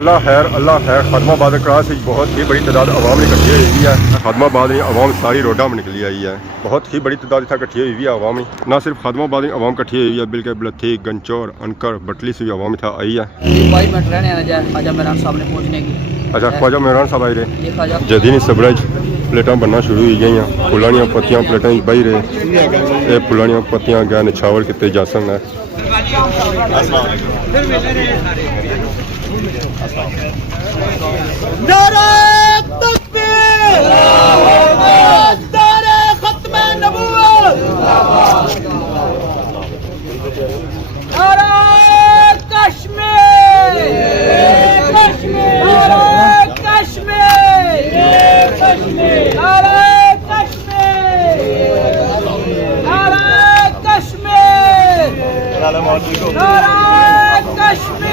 अल्लाह खैर खदमाबाद क्रॉस बहुत ही बड़ी तादाद आवाम इकट्ठी हुई है। खदमाबाद आवाम सारी रोडा में निकली आई है। बहुत ही बड़ी तादाद इतना इकट्ठी हुई है आवाम ही। ना सिर्फ खदमाबाद आवाम इकट्ठी हुई है बल्कि बलथी गंचौर अनकर बटली से भी आवाम इतना आई है। अच्छा ख्वाजा मेहरान साहब आई रहे जदीन सबरज प्लेटा बनना शुरू हो गई हैं। फुलानियाँ पत्तियाँ प्लेटा बही रहे फुलानियाँ पत्तियाँ गए निछावर किते जा सकना है। नारे तकबीर नारे खत्मे नबूवत नारे कश्मीर नारे कश्मीर नारे कश्मीर नारे कश्मीर नारे कश्मीर।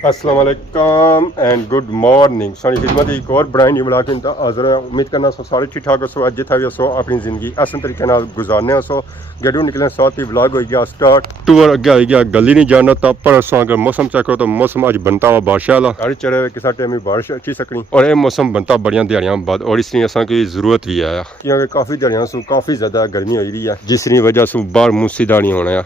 अस्सलाम वालेकुम एंड गुड मॉर्निंग सारी खिदमत एक और ब्राइन न्यू मिला के हाजिर है। उम्मीद करना सो सारे ठीक ठाक हो अज जितना भी सो अपनी जिंदगी आसान तरीके गुजारने सो गड्डू निकले साथ ही व्लॉग हो गया स्टार्ट टूर अगे हो गया गली नहीं जाना था पर अगर मौसम चेक करो तो मौसम अज बनता हुआ बारिश वाला गाड़ी चढ़े हुए किसी टाइम बारिश अच्छी सकनी और ये मौसम बनता बड़िया दिहाड़ियां बाद और इसलिए असा की जरूरत भी है क्योंकि काफ़ी दिहाड़ियां सू काफ़ी ज़्यादा गर्मी हो रही है जिसकी वजह से बाहर मूसीदा नहीं होना है।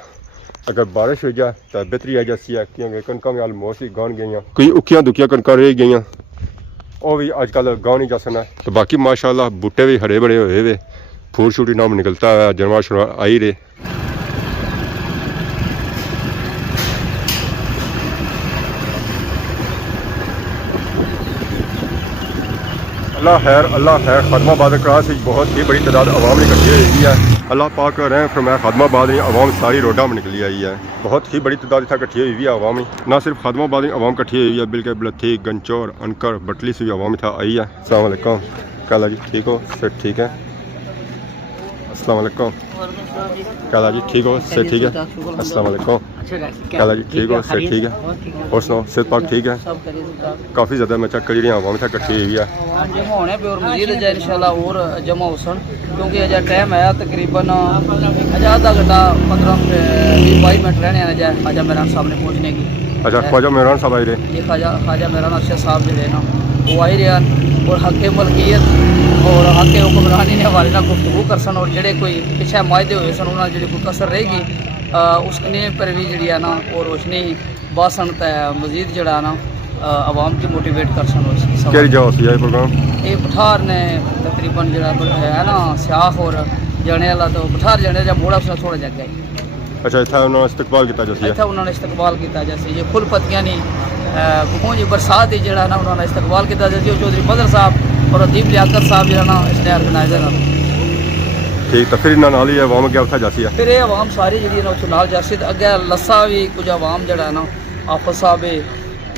अगर बारिश हो जाए तो बेहतरी आ जाती है क्योंकि कणक भी ऑलमोस्ट ही गान गई कोई उखियाँ दुखियाँ कणक रह गई वो भी अजकल गाँव नहीं जा सकना। तो बाकी माशाल्लाह बूटे भी हरे भरे हुए वे फूल शूटी नाम निकलता है जनवा शनवा आई रहे। अल्लाह खैर खदमाबाद क्रॉस बहुत ही बड़ी तादाद आवाम इकट्ठी हुई है। अल्लाह पाक रहें फरमाया खदमाबाद आवाम सारी रोडा में निकली आई है। बहुत ही बड़ी तादाद इतना इकट्ठी हुई है आवाम ही। ना सिर्फ खदमाबाद आवाम इकट्ठी हुई है बल्कि बलथी गंचौर अनकर बटली से भी आवाम इतना आई है। अस्सलाम वालेकुम काला जी ठीक हो सेठ ठीक है। अस्सलाम वालेकुम काला जी ठीक हो सेठ ठीक है। अस्सलाम वालेकुम काला जी ठीक हो सेठ ठीक है। और सुनाओ सेहत पाक ठीक है। काफ़ी ज़्यादा मैं चेक करी आवाम इतना इकट्ठी हुई है इंशाल्लाह और जमा हो सन क्योंकि अजा टाइम आया तकरीबन अजा आधा घंटा 15-20 मिनट रहने अजा ख्वाजा मेहरान साहब ने पहुँचने की। अच्छा ख्वाजा मेहरान साहब आई रहे ये ख्वाजा मेहरान अरशद साहब जो है ना वो आई रहे और हक मलकीयत और हक हुक्मरानी ने हवाले नाल गुफ्तगू कर सन और जेडे कोई पिछे मायदे हुए सन उन्होंने जी कोई कसर रहेगी उसने पर भी जी ना वो रोशनी बासन मजीद जड़ा ना आवाम की मोटिवेट कर सन। प्रोग्राम ये पठार ने तकरीबन जरा है ना स्याख और जाने वाला तो पठार जाने जब मोड़ा उसने थोड़ा जग गया। अच्छा इतना इस्तकबाल किया इतना उन्होंने इस्तकबाल किया जैसे ये फुल पत्तियां नहीं जी बरसात ही जरा ना उन्होंने इस्तकबाल किया जैसे चौधरी फजल साहब और अदीब लियाकत साहब जो ना इसने ऑर्गेनाइजर ठीक तो फिर नाल ही आवाम अगे उठा जाती है। फिर ये आवाम सारी जी ना नाल जाती अगे लस्सा भी कुछ आवाम जरा ना आफत साहब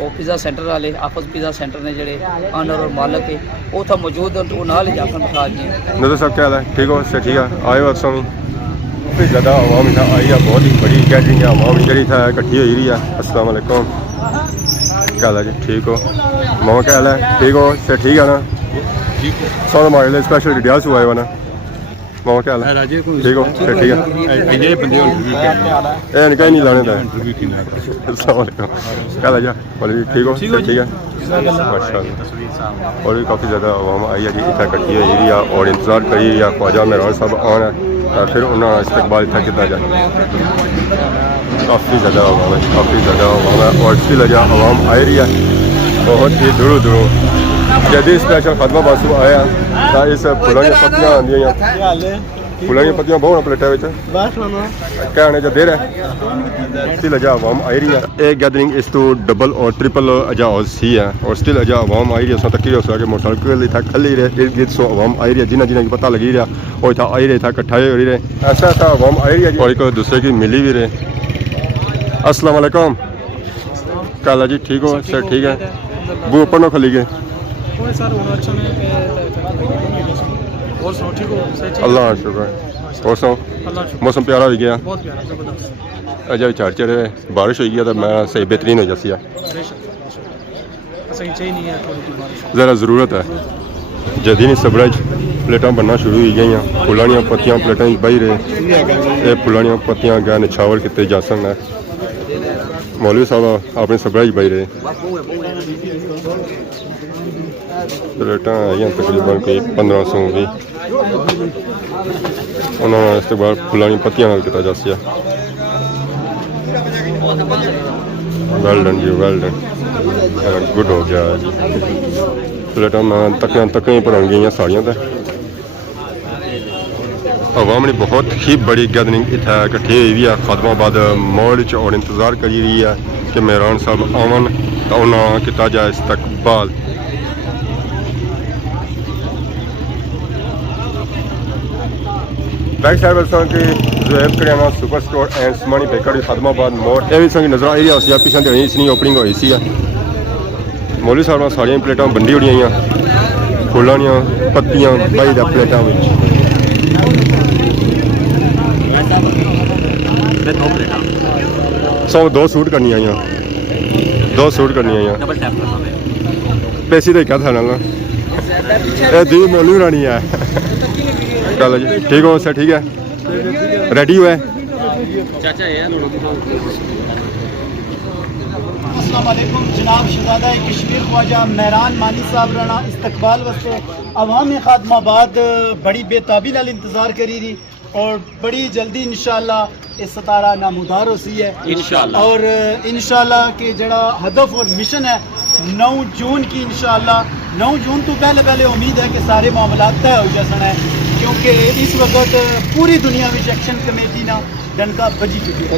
वो पिज़्ज़ा सेंटर वाले आफत पिज़्ज़ा सेंटर ने जड़े ऑनर और मालक है वो था मौजूद है तो नाल ही जाकर बिठा जी नजर साहब क्या हाल है ठीक हो से ठीक है आए अक्सों में काफ़ी ज़्यादा आवाम इतना आई है। बहुत ही बड़ी गैदरिंग है आवाम जड़ी था इकट्ठी हो रही है। अस्सलाम वालेकुम क्या हाल है जी ठीक हो मामा क्या हाल है ठीक हो से ठीक है ना सौ हमारे लिए स्पेशल डिटेल्स हुआ है ना मामा क्या हाल है ठीक हो से ठीक है ये निकाह नहीं लाने का। अस्सलाम वालेकुम क्या हाल है जी ठीक हो से ठीक है माशाल्लाह और भी काफ़ी ज़्यादा आवाम आई है जी इतना इकट्ठी हो रही है और इंतज़ार करी है ख्वाजा मेहरान साहब आना है फिर उन्होंने इस्तकबाल इतना किया जाए। काफ़ी ज़्यादा आवाम है काफ़ी ज़्यादा आवाम है और इसकी वजह आवाम आई रही है बहुत ही दूरों दूरों जदीद स्पेशल खदमा बासू आया तो इस फुलों की पत्तियाँ आँदियाँ फुलों की पत्तियाँ बहुत प्लेटा क्या आने जो देर है स्टिल अजा आवाम आई रही है। एक गैदरिंग इस तो डबल और ट्रिपल अजा सी है और स्टिल अजा आवाम आई रही है तक कि मोटरसाइकिल था खली रहे इर्द गिर्द सो आवाम आई रही है जिन्हें जिन्हें पता लगी रहा वो था आई रहे था इकट्ठा हो रही रहे ऐसा ऐसा आवाम आई रही है और एक दूसरे की मिली भी रहे। अस्सलाम वालेकुम काला जी ठीक हो सर ठीक है वो ऊपर ना खली गए अल्लाह शुक्र और सो मौसम प्यारा हो गया अजय चार चढ़े बारिश हो गया तो मैं सही बेहतरीन हो जाती है ज़रा ज़रूरत है जदीन सबरज प्लेटा बनना शुरू हो गई। फुलों दी पत्तियां प्लेटा बही रहे। ये फुलों दी पत्तियां अगर निछावर किए जा सकन। मौलवी साहब अपने सबड़ा बही रहे। प्लेटा है तकरीबन कोई 1500 भी। उन्होंने इस बाद फुलों दी पत्तियां किया जा सकिया। वेल डन जी, वेल डन, गुड हो गया जी। प्लेटा तक ही भर गई सारिया। अवाम ने बहुत ही बड़ी गैदरिंग इतना इकट्ठी हुई है खादमाबाद मॉल और इंतज़ार करी रही है कि मेहरान साहब आवन तो उन्होंने किया जाए इस्तकबाल। बैक साइड की Zuhaib Kiryana super store and Samani baker Khadimabad मोड़ यह भी संग नजर आई रहा है। पिछले दिहाड़ी इसकी ओपनिंग हुई सी। मौलवी साहब सारिया प्लेटा बंडी उड़ी हुई। फुलों दी पत्तियां बही द प्लेटा। 2 सूट करनी आई। 2 सूट करनी आई। पैसे तो क्या था ना दी मौलवी रानी है। चलो जी ठीक हो सर, ठीक है, रेडी हुआ है चाचा। अस्सलाम वालेकुम जनाब शहजादा कश्मीर ख्वाजा मेहरान मानी साहब राणा इस्तकबाल वास्ते अवाम खादमाबाद बड़ी बेताबी नाल इंतज़ार करी रही और बड़ी जल्दी इंशाअल्लाह इस सतारा नामुदार हो सी है इंशाअल्लाह। और इंशाअल्लाह के जड़ा हदफ और मिशन है 9 जून की इंशाअल्लाह। 9 जून तो पहले उम्मीद है कि सारे मामलात तय हो जासन है, क्योंकि इस वक्त पूरी दुनिया में एक्शन कमेटी ना डंका बजी चुकी है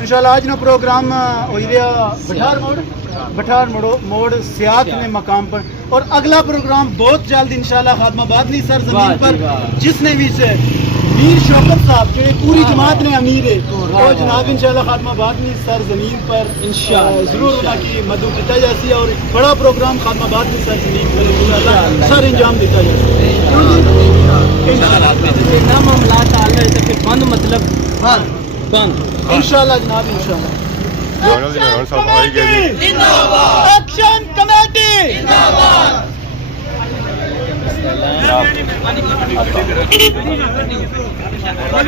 इंशाअल्लाह। आज ना प्रोग्राम हो रहा बठार मोड़ सियात में मकाम पर, और अगला प्रोग्राम बहुत जल्द इंशाअल्लाह खादमाबाद नहीं सर जमीन पर, जिसने भी से मीर शौकत साहब जो पूरी जमात ने अमीर है और जनाब इंशाअल्लाह खादमाबाद में सर जमीन पर इंशाअल्लाह जरूर उनकी मदद किया जाती है और बड़ा प्रोग्राम खादमाबाद में सर जमीन पर इंशाअल्लाह सर इंजाम दिया जाए बंद मतलब बंद इंशाअल्लाह जनाब इंशाअल्लाह। एक्शन कमेटी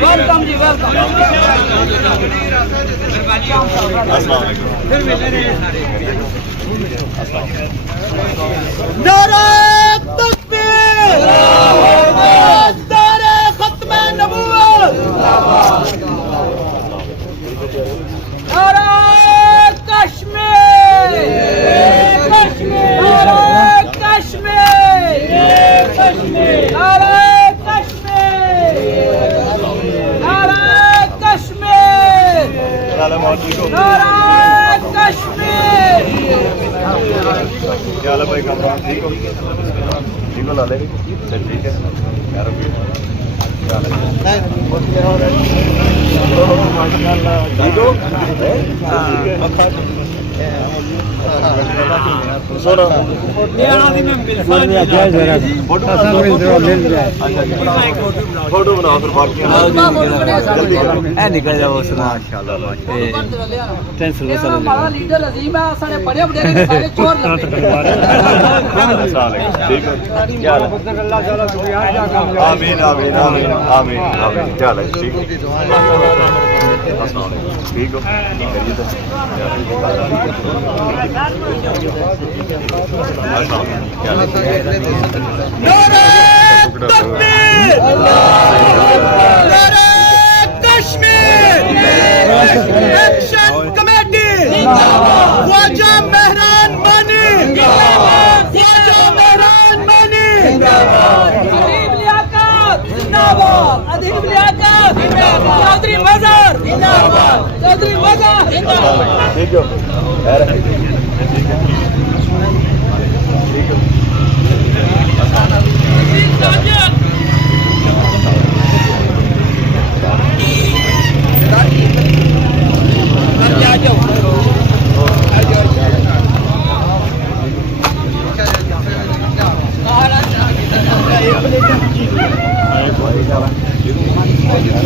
वेलकम जी, वेलकम। नारे तकबीर, नारे खत्मे नबूवत, नारे कश्मीर, नारे कश्मीर, नारे कश्मीर, नारे कश्मीर, नारे कश्मीर। क्या हाल है भाई, कमरान ठीक हो? ठीक हो लाले? ठीक है यार, फोटो बनाओ फिर बाकी निकल जाओ। हमारा लीडर अजीम है, सारे बड़े बड़े सारे चोर लगते ठीक है। आमीन आमीन आमीन आमीन आमीन। क्या हाल है? ठीक ठीक हो? कश्मीर एक्शन कमेटी ख्वाजा मेहरान मानी, ख्वाजा मेहरान मानी, अदीब लियाकत जिंदाबाद, अदीब लियाकत जिंदाबाद, चौधरी मजार जिंदाबाद, चौधरी मजार जिंदाबाद। ठीक हो?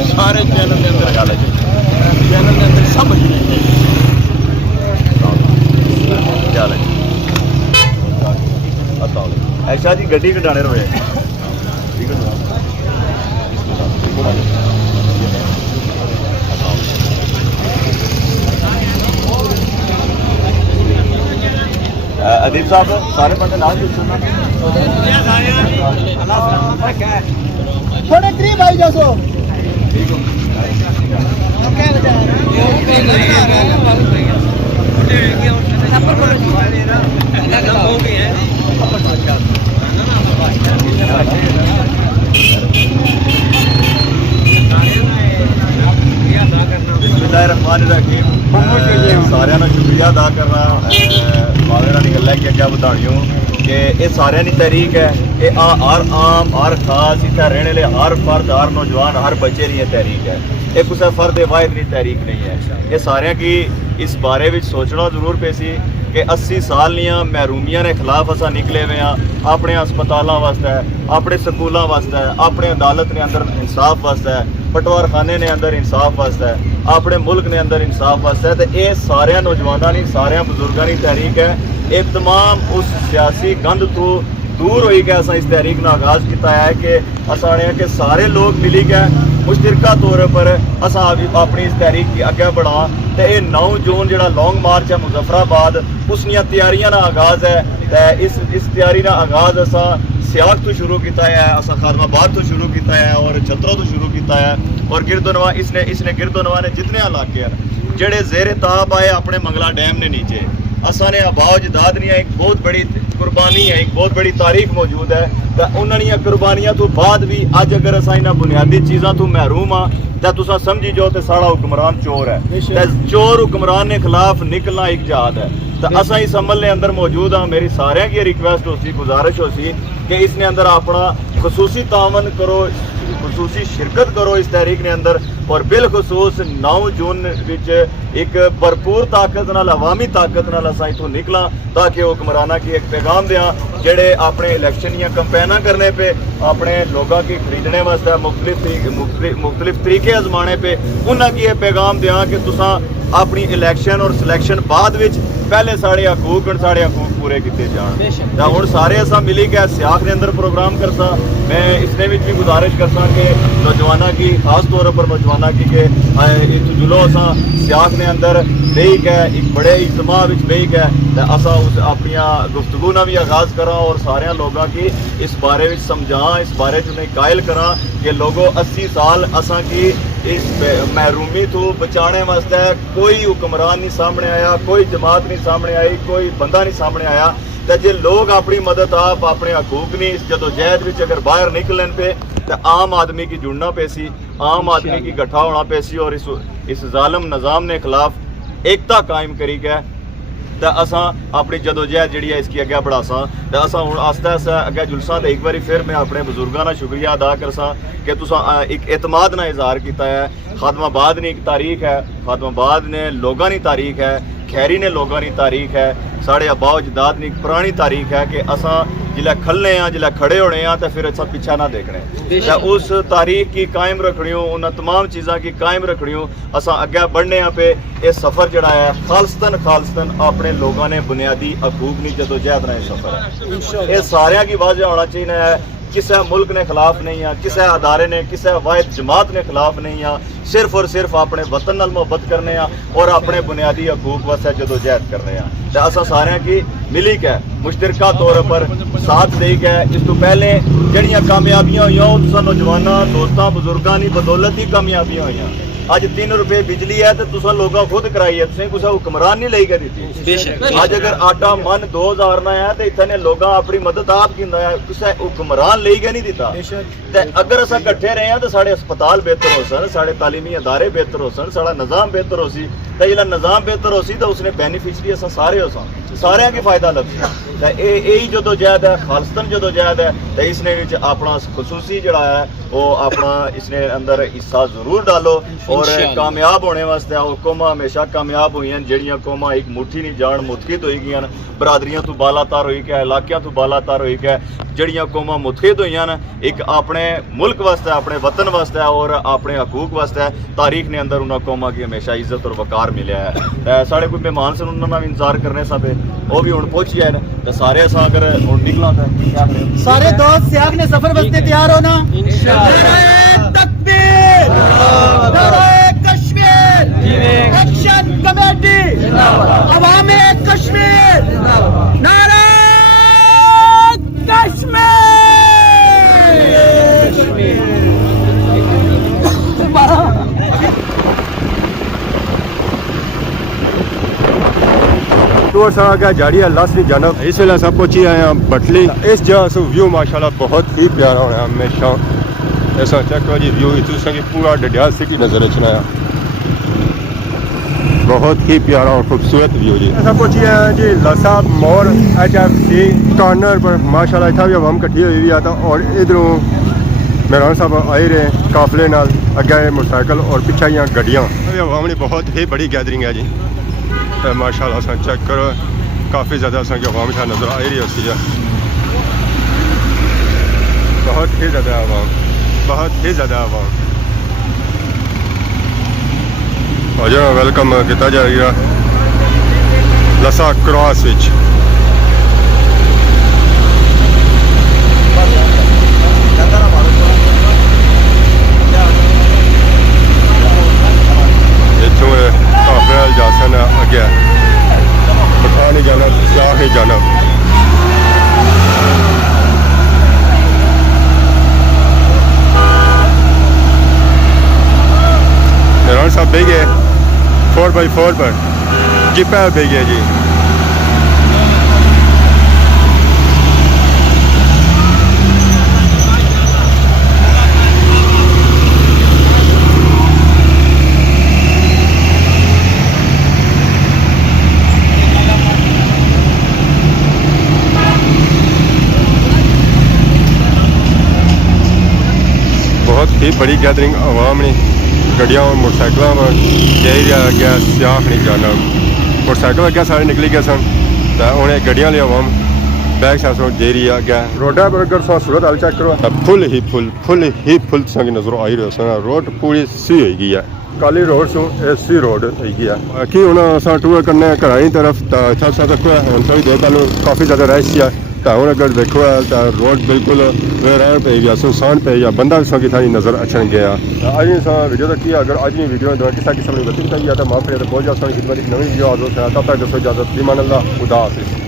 सारे चैनल के अंदर गल है, चैनल के अंदर सब क्या है। ऐसा जी गड्डी कटाने रोए अदीब साहब सारे बंदे नाल जुड़ना थोड़े करीब आई जाओ सारिਆਂ ਨੂੰ ਸ਼ੁਕਰੀਆ ਅਦਾ ਕਰਨਾ ਮਾਵੇ ਨਾਲ ਗੱਲ ਹੈ ਕਿ ਅੱਗੇ ਵਧਾਣੀਓ ਕਿ ਇਹ ਸਾਰਿਆਂ ਦੀ ਤਹਿਰੀਕ ਹੈ ਇਹ ਹਰ ਆਮ ਹਰ ਖਾਸ ਇੱਥੇ ਰਹਿਣ ਵਾਲੇ ਹਰ ਫਰਦ ਹਰ ਨੌਜਵਾਨ ਹਰ ਬੱਚੇ ਦੀ ਇਹ ਤਹਿਰੀਕ ਹੈ ਇਹ ਕਿਸੇ ਫਰਦ ਵਾਹਿਦ ਦੀ ਤਹਿਰੀਕ ਨਹੀਂ ਹੈ ਇਹ ਸਾਰਿਆਂ ਕੀ ਇਸ ਬਾਰੇ ਵਿੱਚ ਸੋਚਣਾ ਜ਼ਰੂਰ ਪਈ ਸੀ कि 80 साल ਦੀਆਂ ਮਹਿਰੂਮੀਆਂ ਦੇ ਖਿਲਾਫ ਅਸਾਂ ਨਿਕਲੇ ਹੋਏ ਆ ਆਪਣੇ ਹਸਪਤਾਲਾਂ ਵਾਸਤੇ ਆਪਣੇ ਸਕੂਲਾਂ ਵਾਸਤੇ ਆਪਣੇ ਅਦਾਲਤ ਦੇ ਅੰਦਰ ਇਨਸਾਫ ਵਾਸਤੇ ਪਟਵਾਰਖਾਨੇ ਦੇ ਅੰਦਰ ਇਨਸਾਫ ਵਾਸਤੇ ਆਪਣੇ ਮੁਲਕ ਦੇ ਅੰਦਰ ਇਨਸਾਫ ਵਾਸਤੇ ਤੇ ਇਹ ਸਾਰਿਆਂ ਨੌਜਵਾਨਾਂ ਦੀ ਸਾਰਿਆਂ ਬਜ਼ੁਰਗਾਂ ਦੀ ਤਹਿਰੀਕ ਹੈ ਇਹ तमाम उस सियासी गंद तो दूर होई के असा इस तहरीक का आगाज़ किया है कि असा कि सारे लोग मिली गए मुश्तरका तौर पर असा अपनी इस तहरीक की अगे बढ़ा तो ये 9 जून जो लॉन्ग मार्च है मुजफ्फराबाद उसनिया तैयारियां का आगाज़ है तो इस तैयारी का आगाज़ असा सियाग तो शुरू किया है असा खादमाबाद तो शुरू किया है और छतरों तो शुरू किया है और गिरदोनवा इसने गिरदोनवा ने जितने इलाके हैं जेड़े जेरे ताब आए अपने मंगला डैम ने नीचे असा ने आबाओ जदाद एक बहुत बड़ी कुर्बानी है एक बहुत बड़ी तारीख मौजूद है तो उन्होंने कुर्बानियां तो बाद भी अज अगर असा इन्होंने बुनियादी चीज़ों तो महरूम हाँ तो तुसा समझी जाओ तो साड़ा हुक्मरान चोर है चोर हुक्मरान के खिलाफ निकलना एक जहाद है तो असा इस अमल ने अंदर मौजूद हाँ मेरी सारे की रिक्वेस्ट हो सी गुजारिश हो सी कि इसने अंदर अपना खसूसी तावन करो खसूसी शिरकत करो इस तहरीक ने अंदर और बिलखसूस 9 जून विच एक भरपूर ताकत नाल अवामी ताकत नाल असां इथों निकला ताकि हुक्मराना की एक पैगाम दें जेड़े अपने इलेक्शन या कंपेना करने पे अपने लोगों की खरीदने वास्ते मुख्तलिफ तरीके आजमाने पे उन्होंने की ये पैगाम दें कि तुसां अपनी इलेक्शन और सिलेक्शन बाद विच पहले साढ़े हकूक पूरे किए जान हुण सारे असां मिली के सियाख के अंदर प्रोग्राम करसा मैं इसने भी गुजारिश करसा कि नौजवानों की खास तौर पर नौजवानों की कि जुलो असां सियाख के अंदर बेही के एक बड़े इज्तमा विच बेही के असां उस अपनी गुफ्तगू ना भी आगाज़ करा और सारे लोगों की इस बारे में समझा इस बारे उन्हें कायल करा कि लोगों 80 साल असां की इस महरूमी तो बचाने वास्ते कोई हुक्मरान नहीं सामने आया कोई जमात नहीं सामने आई कोई बंदा नहीं सामने आया तो जे लोग अपनी मदद आप अपने हकूक नहीं इस जदोजहद में अगर बाहर निकलन पे तो आम आदमी की जुड़ना पैसी आम आदमी की इकट्ठा होना पैसी और इस जालिम निज़ाम ने खिलाफ एकता कायम करी गया तो असा अपनी जदोजहद जी है इसकी अगे बढ़ासा तो असा हूँ आस्ता आस्ता अगे जुलसा तो एक बार फिर मैं अपने बजुर्गों का शुक्रिया अदा करसा कि तुसा एक एतमाद ना इजहार किया है खादमाबाद ने एक तारीख है खादमाबाद ने लोगों की तारीख है खैरी ने लोगों की तारीख है साढ़े अबाओ जदाद ने एक पुरानी तारीख है कि असा जिला खलने हाँ जिला खड़े होने हाँ तो फिर असा पीछा ना देखने तो उस तारीख की कायम रखनी हो उन तमाम चीज़ों की कायम रखनी हो असा अगे बढ़ने पे ये सफ़र जड़ा है खालस्तन अपने लोगों ने बुनियादी हकूक नहीं जदोजहद ना सफ़र है ये सारे की वाजह होना चाहिए है किसी मुल्क ने खिलाफ नहीं है किसी अदारे ने किसी वाहिद जमात ने खिलाफ नहीं है सिर्फ और सिर्फ अपने वतन नाल मोहब्बत करने और अपने बुनियादी हकूक वास्ते जदोजहद करने तो असा सारे की मिली के मुश्तरका तौर पर साथ दे के इस तो पहले जड़ियाँ कामयाबियां हुई तुम नौजवानों दोस्तों बुजुर्गों की बदौलत ही कामयाबियां हुई अज 3 रुपए बिजली है तो तुसा लोगों खुद कराई है तुसें कुछ हुक्मरान नहीं लेके दी अज अगर आटा मन 2000 ना है तो इतने लोग अपनी मदद आप कींदा है किसी हुक्मरान लेके नहीं दिता ते अगर असा इकट्ठे रहे हैं तो साढ़े अस्पताल बेहतर हो सन साढ़े तालीमी अदारे बेहतर हो सन साढ़ा निज़ाम बेहतर हो सी तो जिला निज़ाम बेहतर हो सी तो उसने बेनीफिशरी असा सारे हो सन सारे की फायदा लग तो यही जदोजहद है खालस्तन जदोजहद है तो इसने अपना खसूसी जड़ा है वो अपना इसने अंदर हिस्सा जरूर डालो और कामयाब होने वास्ते आओ कौमां हमेशा कामयाब हुई हैं जड़ियाँ कौमां एक मुट्ठी नहीं जान मुतखिद होई गई बरादरियां तो बालातार होई के इलाकियां तो बालातार होई के जड़ियाँ कौमां मुतखिद हुई हैं एक अपने मुल्क वास्ते अपने वतन वास्ते और अपने हकूक वास्ते तारीख ने अंदर उन्होंने कौमां की हमेशा इज्जत और वकार मिले है साढ़े कोई मेहमान सन उन्होंने भी इंतजार करने सब वो भी हुण पहुंच गए तो सारे असा अगर हुण निकला तो सारे दोस्त सियाग ने सफर वास्ते तैयार होना इंशाअल्लाह तकबीर नारे कश्मीर एक्शन कमेटी अवामे कश्मीर नारा टूर सा गया जाड़ी है लास्ट की जानब। इस वेले सब पहुंची आए हैं बटली। इस जगह से व्यू माशाल्लाह बहुत ही प्यारा होना है हमेशा। ऐसा चेक करो जी व्यू इतना कि पूरा डडियाल सिटी नजर आया, बहुत ही प्यारा और खूबसूरत व्यू जी। ऐसा पहुंची है जी लसा मोर HFC कॉर्नर पर माशाल्लाह इतना भी आवाम कट्ठी हुई हुई आता और इधरों मेहरान साहब आए रहे काफले नाल, अगे मोटरसाइकिल और पिछा यहाँ गड्डियाँ। आवाम ने बहुत ही बड़ी गैदरिंग है जी। तो माशाल्लाह अस चेक करो काफ़ी ज़्यादा अस आवाम इतना नज़र आ रही है। बहुत ही ज़्यादा आवाम, बहुत ही ज़्यादा आवाम। और जो वेलकम किया जाएगा लसा क्रॉस विच। इतों काफले जासन अगे पठानी जाना शाह ही जाना। मेहरान साहब बह गए 4x4 पर, जिपा बह गया जी। बहुत ही बड़ी गैदरिंग आवाम ने गड्डियाँ और मोटरसाइकिलों पर जाई गया स्याह नहीं जाना। मोटरसाइकिल अगर सारे निकली गए सन तो उन्हें गड्डियां ले आवाम बैग सासों जे रही है गया। रोडा पर अगर सूरत हाल चेक करो फुल ही फुल संग नजर आई रही है। रोड पूरी सी हो गई है, काली रोड सो सी रोड हो गई है। बाकी हूँ अस टूर करने घर की तरफ तो इतना सा देखो हम थोड़ी देर पहले काफ़ी ज़्यादा रश है। तो हूँ अगर देखो तो रोड बिल्कुल वेरान पे या सुनसान पे या बंदा भी की थानी नज़र अचन गया। अज वीडियो तक अगर अज वीडियो किसा किस्म की गति बताई तो माफ़ करिए। तो बहुत ज़्यादा खिदमत नवी वीडियो आजो तब तक दसो इजाजत ईमान अल्लाह खुदा हाफिज़।